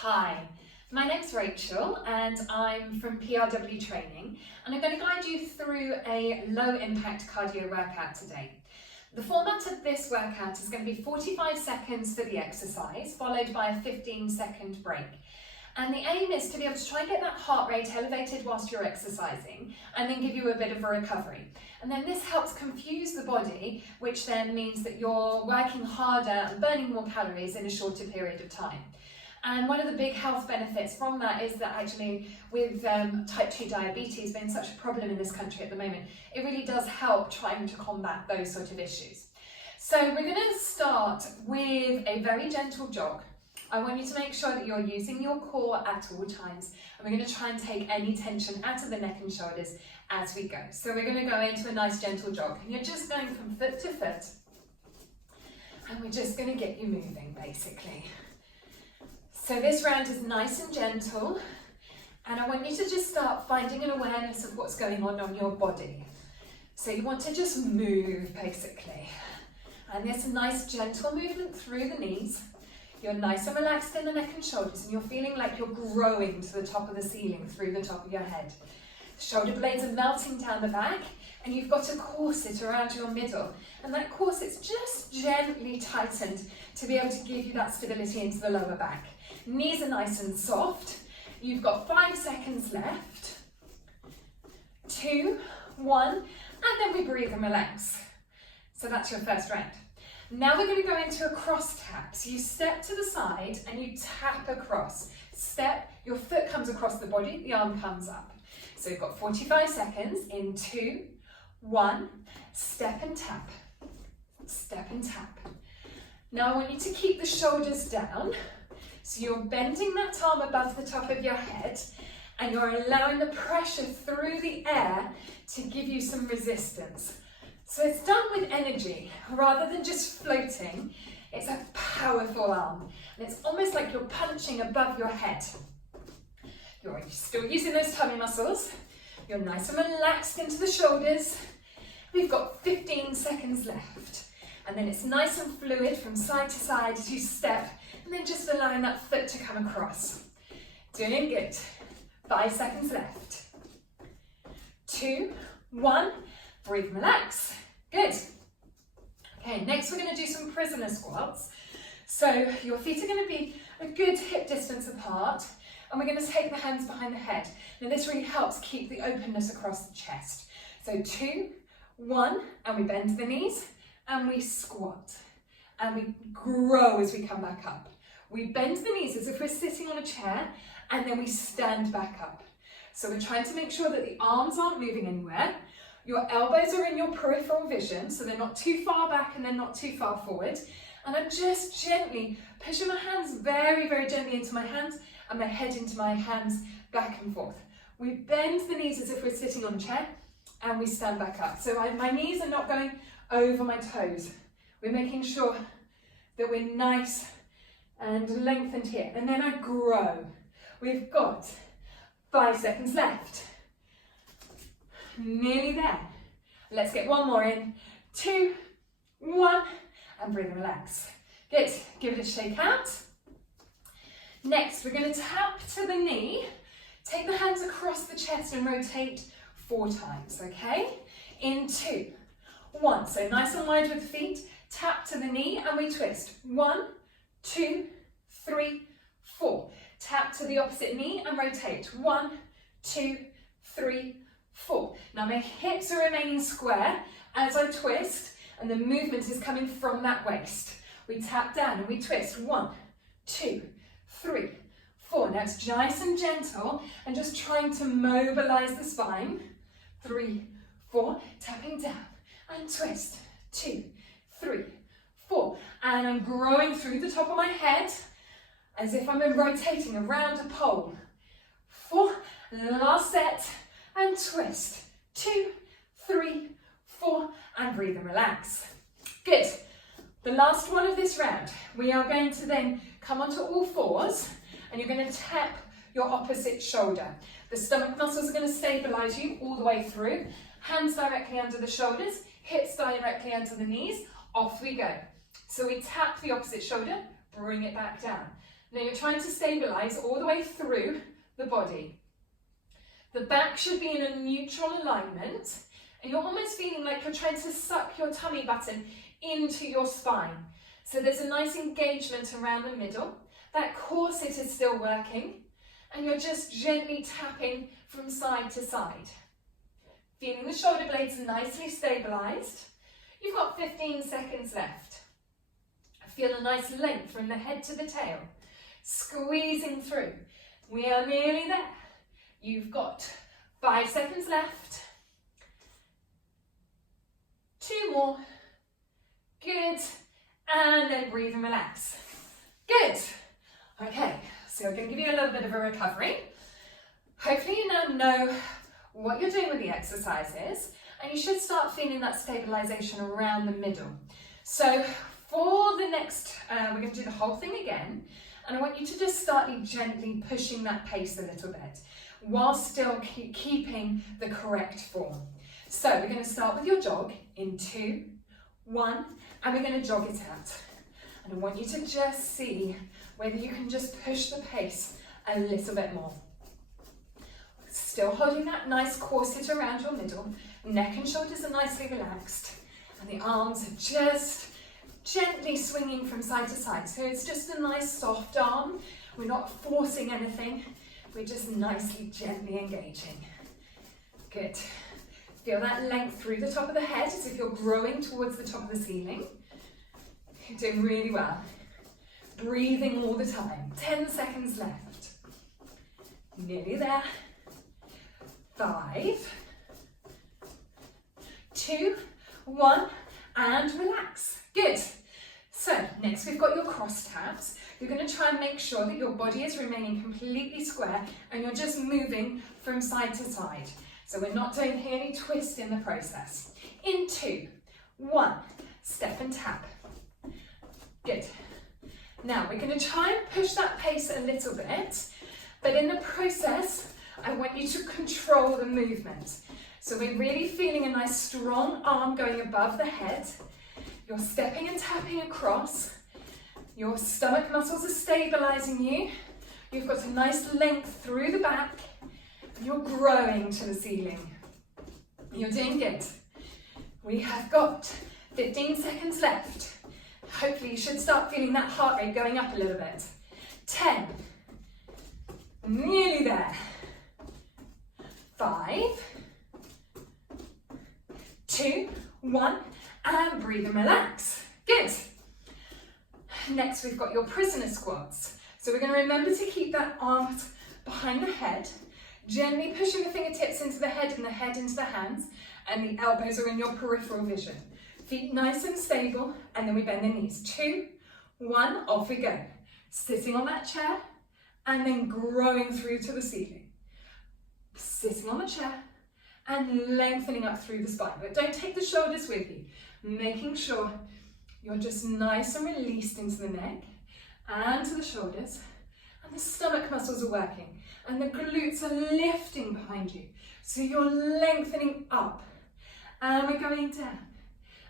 Hi, my name's Rachel and I'm from PRW Training, and I'm going to guide you through a low impact cardio workout today. The format of this workout is going to be 45 seconds for the exercise, followed by a 15-second break. And the aim is to be able to try and get that heart rate elevated whilst you're exercising and then give you a bit of a recovery. And then this helps confuse the body, which then means that you're working harder and burning more calories in a shorter period of time. And one of the big health benefits from that is that actually with type 2 diabetes being such a problem in this country at the moment, it really does help trying to combat those sort of issues. So we're going to start with a very gentle jog. I want you to make sure that you're using your core at all times, and we're going to try and take any tension out of the neck and shoulders as we go. So we're going to go into a nice gentle jog, and you're just going from foot to foot, and we're just going to get you moving basically. So this round is nice and gentle, and I want you to just start finding an awareness of what's going on your body. So you want to just move basically, and there's a nice gentle movement through the knees. You're nice and relaxed in the neck and shoulders, and you're feeling like you're growing to the top of the ceiling through the top of your head. Shoulder blades are melting down the back, and you've got a corset around your middle, and that corset's just gently tightened to be able to give you that stability into the lower back. Knees are nice and soft. You've got 5 seconds left. 2, 1, and then we breathe and relax. So that's your first round. Now we're going to go into a cross tap. So you step to the side and you tap across. Step, your foot comes across the body, the arm comes up. So you've got 45 seconds in 2, 1, step and tap. Step and tap. Now I want you to keep the shoulders down. So you're bending that arm above the top of your head, and you're allowing the pressure through the air to give you some resistance. So it's done with energy rather than just floating. It's a powerful arm, and it's almost like you're punching above your head. You're still using those tummy muscles. You're nice and relaxed into the shoulders. We've got 15 seconds left, and then it's nice and fluid from side to side as you step, and then just allowing that foot to come across. Doing good. 5 seconds left. 2, 1, breathe and relax. Good. Okay, next we're going to do some prisoner squats. So your feet are going to be a good hip distance apart, and we're going to take the hands behind the head. Now this really helps keep the openness across the chest. So 2, 1, and we bend the knees, and we squat, and we grow as we come back up. We bend the knees as if we're sitting on a chair, and then we stand back up. So we're trying to make sure that the arms aren't moving anywhere. Your elbows are in your peripheral vision, so they're not too far back and they're not too far forward. And I'm just gently pushing my hands very, very gently into my hands and my head into my hands, back and forth. We bend the knees as if we're sitting on a chair, and we stand back up. So my knees are not going over my toes. We're making sure that we're nice and lengthened here. And then I grow. We've got 5 seconds left. Nearly there. Let's get one more in. 2, 1, and breathe and relax. Good. Give it a shake out. Next, we're going to tap to the knee. Take the hands across the chest and rotate 4 times, okay? In 2, 1. So nice and wide with the feet. Tap to the knee and we twist. 1, 2, 3, 4. Tap to the opposite knee and rotate. 1, 2, 3, 4. Now my hips are remaining square as I twist, and the movement is coming from that waist. We tap down and we twist. 1, 2, 3, 4. Now it's nice and gentle and just trying to mobilize the spine. 3, 4. Tapping down and twist. 2, 3, 4. And I'm growing through the top of my head as if I'm rotating around a pole. 4. Last set. And twist. 2, 3, 4, and breathe and relax. Good. The last one of this round, we are going to then come onto all fours, and you're going to tap your opposite shoulder. The stomach muscles are going to stabilize you all the way through. Hands directly under the shoulders, hips directly under the knees. Off we go. So we tap the opposite shoulder, bring it back down. Now you're trying to stabilize all the way through the body. The back should be in a neutral alignment, and you're almost feeling like you're trying to suck your tummy button into your spine. So there's a nice engagement around the middle. That corset is still working, and you're just gently tapping from side to side. Feeling the shoulder blades nicely stabilized. You've got 15 seconds left. Feel a nice length from the head to the tail, squeezing through. We are nearly there. You've got 5 seconds left. 2 more. Good. And then breathe and relax. Good. Okay, so we're going to give you a little bit of a recovery. Hopefully you now know what you're doing with the exercises, and you should start feeling that stabilization around the middle. So for the next, we're going to do the whole thing again, and I want you to just start gently pushing that pace a little bit, while still keeping the correct form. So we're going to start with your jog in 2, 1, and we're going to jog it out. And I want you to just see whether you can just push the pace a little bit more. Still holding that nice corset around your middle, neck and shoulders are nicely relaxed, and the arms are just gently swinging from side to side. So it's just a nice soft arm. We're not forcing anything. We're just nicely, gently engaging. Good. Feel that length through the top of the head as if you're growing towards the top of the ceiling. You're doing really well. Breathing all the time. 10 seconds left. Nearly there. 5, 2, 1, and relax. Good. So next we've got your cross taps. You're going to try and make sure that your body is remaining completely square and you're just moving from side to side. So we're not doing any twist in the process. In 2, 1, step and tap. Good. Now we're going to try and push that pace a little bit, but in the process, I want you to control the movement. So we're really feeling a nice strong arm going above the head. You're stepping and tapping across. Your stomach muscles are stabilizing you. You've got a nice length through the back. And you're growing to the ceiling. You're doing good. We have got 15 seconds left. Hopefully you should start feeling that heart rate going up a little bit. 10. Nearly there. 5, 2, 1, and breathe and relax. Good. Next, we've got your prisoner squats. So we're going to remember to keep that arm behind the head, gently pushing the fingertips into the head and the head into the hands, and the elbows are in your peripheral vision. Feet nice and stable, and then we bend the knees. 2, 1, off we go. Sitting on that chair, and then growing through to the ceiling. Sitting on the chair and lengthening up through the spine, but don't take the shoulders with you, making sure you're just nice and released into the neck and to the shoulders, and the stomach muscles are working and the glutes are lifting behind you, so you're lengthening up, and we're going down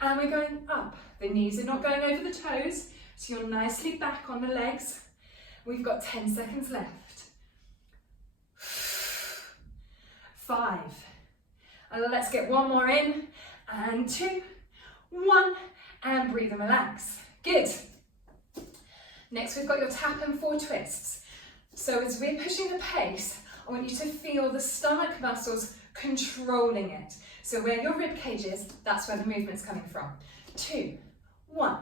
and we're going up. The knees are not going over the toes, so you're nicely back on the legs. We've got 10 seconds left. 5, and let's get one more in, and 2, 1, and breathe and relax. Good. Next we've got your tap and 4 twists. So as we're pushing the pace, I want you to feel the stomach muscles controlling it. So where your rib cage is, that's where the movement's coming from. 2, 1,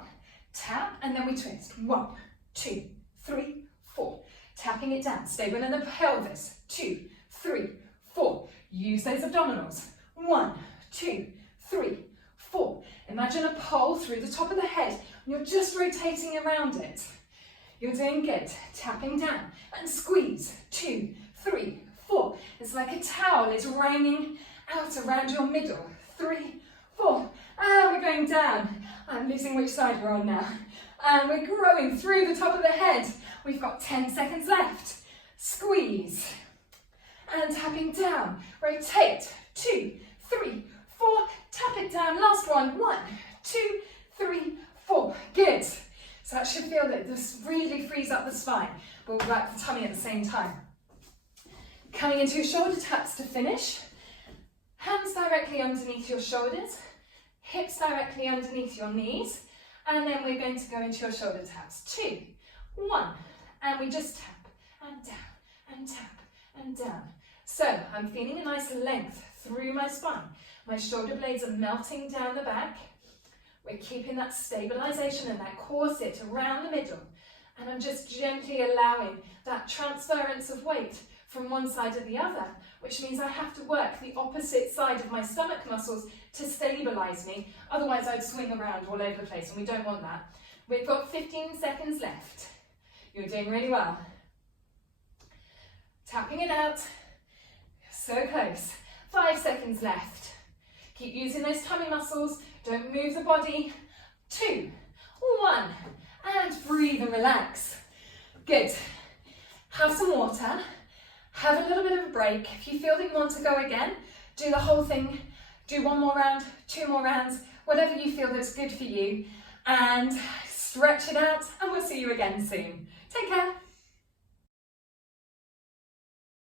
tap, and then we twist. 1, 2, 3, 4. Tapping it down, stay within the pelvis. 2, 3, 4. Use those abdominals. 1, 2, 3, 4. Imagine a pole through the top of the head, and you're just rotating around it. You're doing good. Tapping down and squeeze. 2, 3, 4. It's like a towel is raining out around your middle. 3, 4. And we're going down. I'm losing which side we're on now. And we're growing through the top of the head. We've got 10 seconds left. Squeeze. And tapping down. Rotate. 2, 3, 4. Tap it down. Last one. 1, 2, 3, 4. Good. So that should feel that this really frees up the spine. but we'll work the tummy at the same time. Coming into your shoulder taps to finish. Hands directly underneath your shoulders, hips directly underneath your knees, and then we're going to go into your shoulder taps. 2, 1, and we just tap and down and tap and down. So I'm feeling a nice length through my spine. My shoulder blades are melting down the back. We're keeping that stabilization and that corset around the middle. And I'm just gently allowing that transference of weight from one side to the other, which means I have to work the opposite side of my stomach muscles to stabilize me. Otherwise I'd swing around all over the place, and we don't want that. We've got 15 seconds left. You're doing really well. Tapping it out. So close. 5 seconds left. Keep using those tummy muscles. Don't move the body. 2, 1, and breathe and relax. Good. Have some water. Have a little bit of a break. If you feel that you want to go again, do the whole thing. Do 1 more round, 2 more rounds, whatever you feel that's good for you. And stretch it out, and we'll see you again soon. Take care.